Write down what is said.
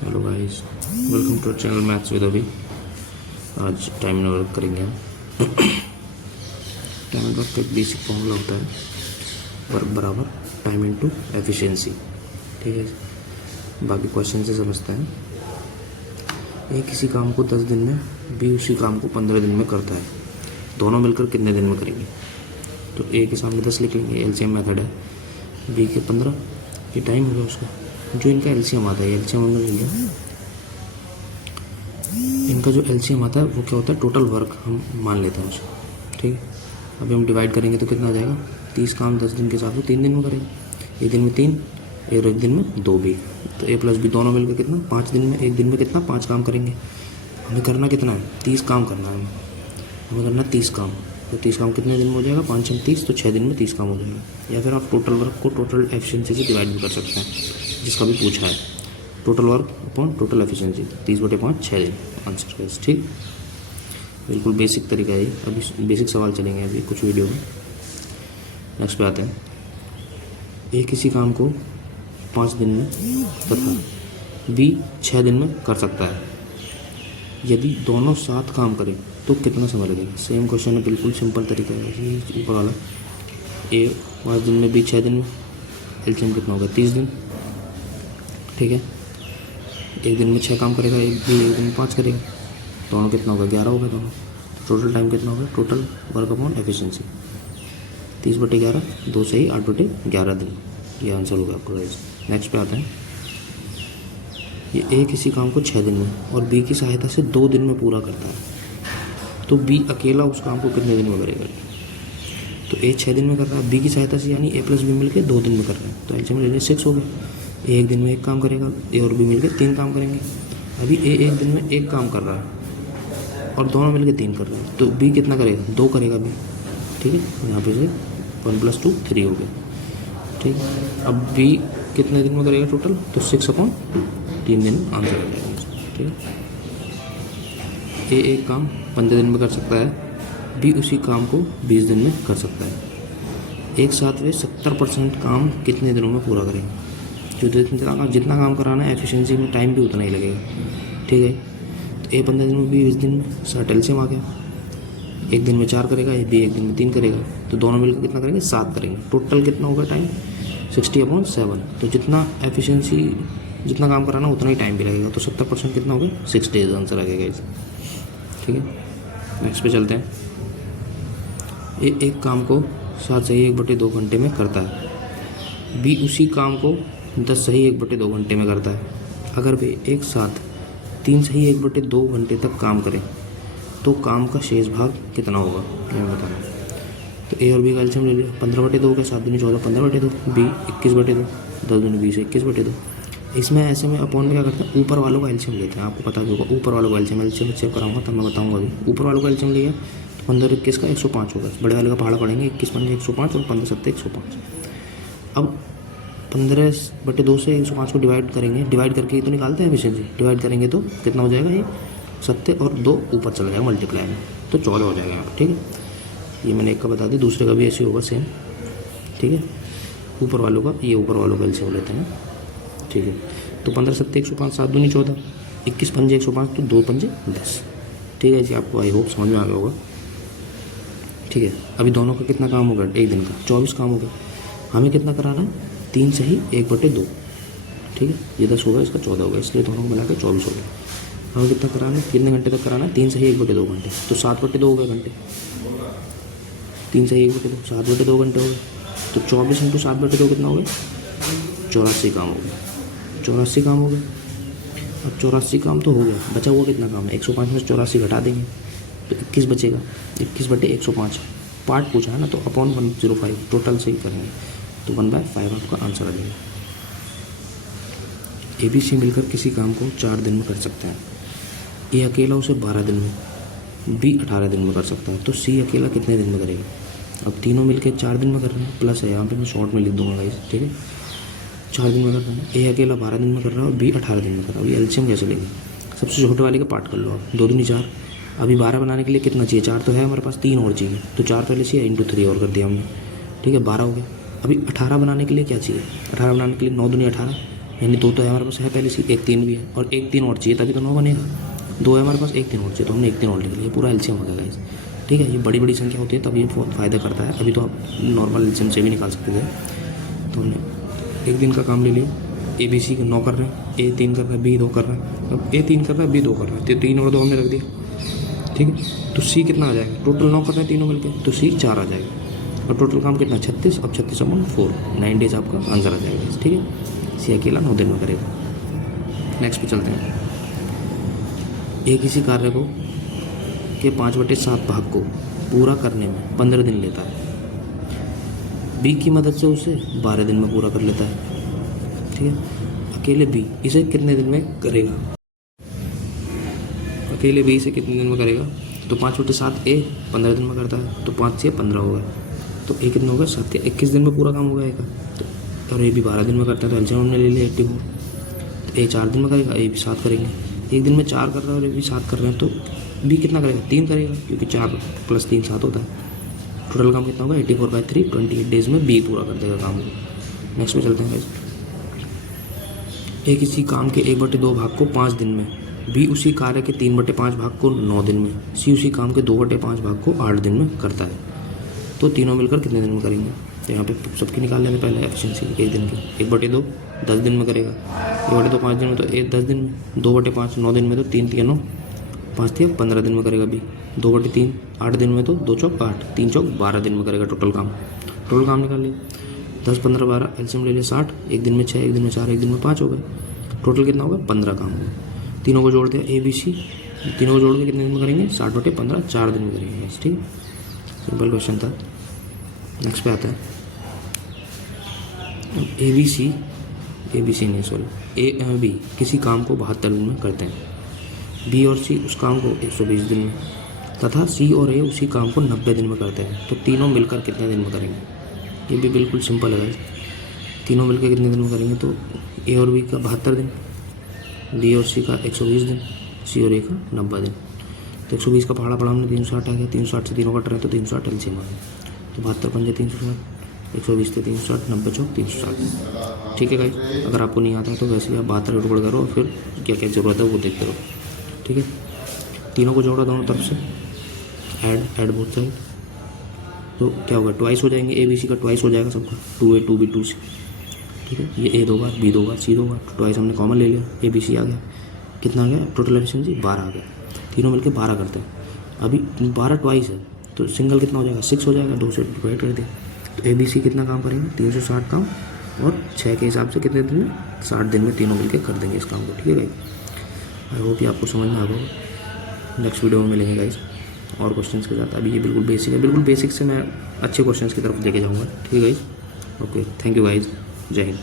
Hello guys, welcome to channel maths with Abhi. आज time and work करेंगे हम। Time and work का एक बेसिक फॉर्मूला होता है, वर्क बराबर टाइम इनटू एफिशिएंसी। ठीक है, बाकी क्वेश्चन से समझते हैं। ए किसी काम को 10 दिन में, बी उसी काम को 15 दिन में करता है। दोनों मिलकर कितने दिन में करेंगे? तो ए के सामने 10 लिख लेंगे, एलसीएम मेथड है। बी के 15, ये टाइम होगा उसका। जो इनका एलसीएम आता है, एलसीएम हमने ले लिया। इनका जो एलसीएम आता है वो क्या होता है? टोटल वर्क हम मान लेते हैं उसको। ठीक है, अभी हम डिवाइड करेंगे तो कितना आ जाएगा? 30 काम 10 दिन के हिसाब से 3 दिन में करेंगे। एक दिन में 3, एक दिन में 2 भी। तो ए प्लस बी दोनों मिलकर कितना? 5 दिन में। एक दिन में कितना? 5 काम करेंगे। हमें करना कितना है? 30 काम करना है। हमें करना 30 काम। तो 30 काम कितने दिन में हो जाएगा? 5 × 30, तो 6 दिन में 30 काम हो जाएगा। या फिर आप टोटल वर्क को टोटल एफिशिएंसी से डिवाइड भी कर सकते हैं, जिसका भी पूछा है। Total work upon total efficiency, 30/5 6 दिन आंसर है। ठीक, बिल्कुल बेसिक तरीका है। अभी बेसिक सवाल चलेंगे अभी कुछ वीडियो में। नेक्स्ट पे आते हैं। ए किसी काम को 5 दिन में तथा बी 6 दिन में कर सकता है। यदि दोनों साथ काम करें तो कितना समय लगेगा? सेम क्वेश्चन है, बिल्कुल सिंपल तरीका है। ऊपर वाला ए 5 दिन में, बी 6 दिन में। एलसीएम कितना होगा? 30 दिन। ठीक है, एक दिन में 6 काम करेगा, एक दिन में 5 करेगा। दोनों कितना होगा? 11 होगा दोनों। तो टोटल टाइम कितना होगा? टोटल वर्क अपॉन एफिशिएंसी 30/11, 2 से ही 8/11 दिन। ये आंसर होगा आपका गाइस। नेक्स्ट पे आते हैं। ये ए किसी काम को 6 दिन में और बी की सहायता से 2 दिन में पूरा करता है। तो बी अकेला उस काम को कितने दिन में करेगा? तो ए 6 दिन में कर रहा है, बी की सहायता से यानी ए प्लस बी मिलकर 2 दिन में कर रहे हैं। तो एलसीएम ले लीजिए 6 हो गए। ए एक दिन में 1 काम करेगा, ए और बी मिलकर 3 काम करेंगे। अभी ए एक दिन में 1 काम कर रहा है और दोनों मिलकर 3 कर रहे हैं। तो बी कितना करेगा? 2 करेगा बी। ठीक है, यहाँ पे से 1 + 2 3 हो गया। ठीक, अब बी कितने दिन में करेगा टोटल? तो 6/3 दिन आंसर आ जाएगा। ठीक है, ए एक काम 15 दिन में कर सकता है, बी उसी काम को 20 दिन में कर सकता है। एक साथ वे 70% काम कितने दिनों में पूरा करेंगे? जो जितना काम कराना है एफिशिएंसी में टाइम भी उतना ही लगेगा। ठीक है, तो ए 15 दिन में, बी 20 दिन में। 60 एलसीएम आ गया। एक दिन में 4 करेगा, बी एक दिन में 3 करेगा। तो दोनों मिलकर कितना करेंगे? 7 करेंगे। टोटल कितना होगा टाइम? 60/7। तो जितना एफिशिएंसी, जितना काम कराना उतना ही टाइम भी लगेगा। तो 70% कितना होगा? 6 डेज आंसर आ जाएगा इसे। ठीक है, नेक्स्ट पे चलते हैं। ए एक काम को 7 सही 1/2 घंटे में करता है। बी उसी काम को 10 सही 1/2 घंटे में करता है। अगर वे एक साथ 3 सही 1/2 घंटे तक काम करें तो काम का शेष भाग कितना होगा? मैं बताना। तो ए और बी का एलसीएम ले लिया। 15/2 हो गया, 7 दूनी 14, 15/2। बी 21/2, 10 दूनी 20, 21/2। इसमें ऐसे में अपॉन में क्या करते हैं? ऊपर वालों का एलसीएम लेते हैं। आपको पता भी होगा ऊपर वालों का एलसीएम चेक कराऊंगा तब मैं बताऊंगा। अभी ऊपर वालों का एलसीएम लिया तो 15 21 का 105 होगा। बड़े वाले का पहाड़ा पड़ेंगे, 21 पंजे 105 और 15 7 105। अब 15/2 से 105 को डिवाइड करेंगे। डिवाइड करके ही तो निकालते हैं एफिशिएंसी। डिवाइड करेंगे तो कितना हो जाएगा? ये 7 और 2 ऊपर चला जाएगा मल्टीप्लाई में, तो 14 हो जाएगा यहाँ पर। ठीक है, ये मैंने एक का बता दिया, दूसरे का भी ऐसे होगा सेम। ठीक है, ऊपर वालों का, ये ऊपर वालों का एलसीएम लेते हैं। ठीक है, तो 15 7 105, 7 दूनी 14, 21 पंजे 105, तो 2 पंजे 10। ठीक है जी, आपको आई होप समझ में आ गया होगा। ठीक है, अभी दोनों का कितना काम होगा? एक दिन का 24 काम होगा। हमें कितना कराना है? 3 सही 1/2। ठीक है, ये 10 होगा, इसका 14 होगा, इसलिए दोनों को मिला के 24 हो गया। हमें कितना कराना है? कितने घंटे तक कराना है? 3 सही 1/2 घंटे। तो 7/2 हो गए घंटे। 3 सही 1/2, 7/2 घंटे हो गए। तो 24 × 7/2 कितना हो गया? 84 काम हो गया। 84 काम हो गए। अब 84 काम तो हो गया, बचा हुआ कितना काम है? 105 में से 84 घटा देंगे तो 21 बचेगा। 21/105 पार्ट पूछा है ना, तो अपॉन 105 टोटल से ही करेंगे। तो 1/5 आपका आंसर आ जाएगा। ए बी सी मिलकर किसी काम को 4 दिन में कर सकते हैं। ए अकेला उसे 12 दिन में, बी 18 दिन में कर सकता है। तो सी अकेला कितने दिन में करेगा? अब तीनों मिलकर 4 दिन में कर रहे हैं, प्लस है यहाँ पे, मैं शॉर्ट में लिख दूंगा गाइस। ठीक है, 4 दिन में कर रहे हैं। ए अकेला 12 दिन में कर रहा है और बी 18 दिन में कर रहा है। अभी एलसीएम कैसे लेंगे? सबसे छोटे वाले का पार्ट कर लो आप। 2 दूनी 4। अभी 12 बनाने के लिए कितना चाहिए? 4 तो है हमारे पास, 3 और चाहिए। तो 4 पहले चाहिए, × 3 और कर दिया हमने। ठीक है, 12 हो गया। अभी 18 बनाने के लिए क्या चाहिए? 18 बनाने के लिए 9 दूनी 18, यानी 2 तो है हमारे पास है पहले से, 1 3 भी है और 1 3 और चाहिए तभी तो 9 बनेगा। 2 है हमारे पास, 1 3 और चाहिए तो हमने 1 3 और लिख लिया, पूरा एलसीएम हो गया गाइस। ठीक है, ये बड़ी बड़ी संख्या होती है तब ये बहुत फ़ायदा करता है, अभी तो आप नॉर्मल एलसीएम से भी निकाल सकते थे। तो हमने एक दिन का काम ले लिया, ABC के 9 कर रहे हैं, A 3 कर रहा है, B 2 कर रहा है, अब A 3 कर रहा है, B 2 कर रहा है, तो 3 और 2 हमने रख दिया। ठीक है, तो C कितना आ जाएगा, टोटल 9 कर रहे हैं तीनों मिलकर, तो C 4 आ जाएगा और टोटल काम कितना 36, अब 36 अपॉन 4, 9 डेज आपका आंसर आ जाएगा। ठीक है, C अकेला 9 दिन में करेगा। नेक्स्ट पे चलते हैं। एक किसी कार्य को के 5/7 भाग को पूरा करने में 15 दिन लेता है, B की मदद से उसे 12 दिन में पूरा कर लेता है। ठीक है, अकेले B इसे कितने दिन में करेगा, अकेले B इसे कितने दिन में करेगा, तो 5/7 A 15 दिन में करता है, तो 5 से 15 होगा, तो A कितना होगा 7 या 21 दिन में पूरा काम होगा A का, तो और A भी 12 दिन में करता है, तो एलसीएम हमने ले लिया 84, तो A 4 दिन में करेगा, A भी 7 करेंगे। एक दिन में 4 कर रहा है और A भी 7 कर रहे हैं, तो B कितना करेगा, 3 करेगा, क्योंकि 4 + 3 7 होता है। टोटल काम कितना होगा 84/3, 28 डेज में B पूरा कर देगा काम को। नेक्स्ट में चलते हैं गाइस। A किसी काम के 1/2 भाग को 5 दिन में, B उसी कार्य के 3/5 भाग को 9 दिन में, C उसी काम के 2/5 भाग को 8 दिन में करता है, तो तीनों मिलकर कितने दिन में करेंगे। तो यहाँ पे सबकी निकाल लेंगे पहले एफिशिएंसी एक दिन की। 1/2 10 दिन में करेगा, 1/2 5 दिन में, तो 10 दिन में, 2/5 9 दिन में, तो 3 3 9 5 3 15 दिन में करेगा B। 2/3 8 दिन में, तो 2 चौक 8, 3 चौक 12 दिन में करेगा टोटल काम निकाल लिया। 10 15 12 एलसीएम ले लिया 60, एक दिन में 6, एक दिन में 4, एक दिन में 5 हो गए, टोटल कितना होगा 15 काम होगा। तीनों को जोड़ दिया ABC, तीनों को जोड़ के कितने दिन में करेंगे 60/15 4 दिन में करेंगे। ठीक है, सिंपल क्वेश्चन था। नेक्स्ट पे आता है ABC नहीं सॉरी B किसी काम को 72 दिन में करते हैं, B और C उस काम को 120 दिन में, तथा C और A उसी काम को 90 दिन में करते हैं, तो तीनों मिलकर कितने दिन में करेंगे। ये भी बिल्कुल सिंपल है, तीनों मिलकर कितने दिन में करेंगे, तो A और B का 72 दिन, B और C का 120 दिन, C और A का 90 दिन। तो 120 का पहाड़ा हमने 360 आ गया, 360 से तीनों कट रहे हैं, तो 360 एलसीएम आ गया, तो 72 पंजे 360, 120 से 360, 90 चौक 360। ठीक है गाइस, अगर आपको नहीं आता है तो वैसे ही आप 72 टुकड़े करो और फिर क्या क्या ज़रूरत है वो देखते रहो। ठीक है, तीनों को जोड़ा दोनों तरफ से, ऐड बोथ साइड, तो क्या होगा ट्वाइस हो जाएंगे, ABC का ट्वाइस हो जाएगा सबका, 2A 2B 2C। ठीक है, ये A 2 bar, B 2 bar, C 2 बार, तो ट्वाइस हमने कॉमन ले लिया, ABC आ गया, कितना आ गया टोटल एफिशिएंसी 12 आ गया, तीनों मिलकर 12 करते हैं। अभी 12 ट्वाइस है तो सिंगल कितना हो जाएगा 6 हो जाएगा, 2 से डिवाइड कर दिया, तो ABC कितना काम करेंगे 360 काम, और 6 के हिसाब से कितने दिन में 60 दिन में तीनों मिलकर कर देंगे इस काम को। ठीक है गाइस, आई होप ये आपको समझ में आ गया। नेक्स्ट वीडियो में मिलेंगे गाइस और क्वेश्चंस के साथ। अभी ये बिल्कुल बेसिक है, बिल्कुल बेसिक से मैं अच्छे क्वेश्चंस की तरफ लेके जाऊँगा। ठीक है guys, okay, thank you guys, जय हिंद।